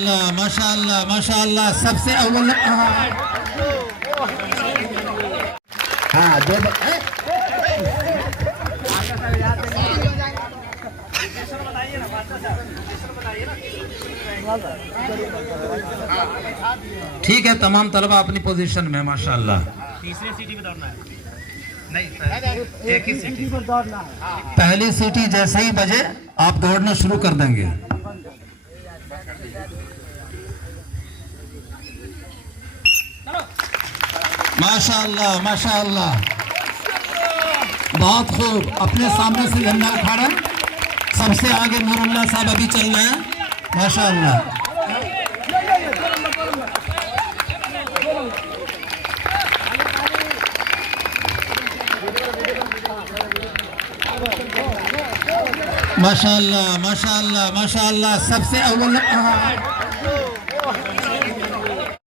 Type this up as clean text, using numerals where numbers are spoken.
माशाअल्लाह माशाअल्लाह सबसे अव्वल। हाँ दो ठीक है। तमाम तलबा अपनी पोजीशन में माशाअल्लाह। तीसरी सीटी पे दौड़ना है, नहीं एक ही सीटी पर दौड़ना है। पहली सीटी जैसे ही बजे आप दौड़ना शुरू कर देंगे। माशाअल्लाह माशाअल्लाह बहुत खूब। अपने सामने से झंडा उठा रहे हैं। सबसे आगे नूरुल्लाह साहब अभी चल रहे हैं माशाअल्लाह। माशाअल्लाह माशाअल्लाह माशाअल्लाह सबसे अव्वल।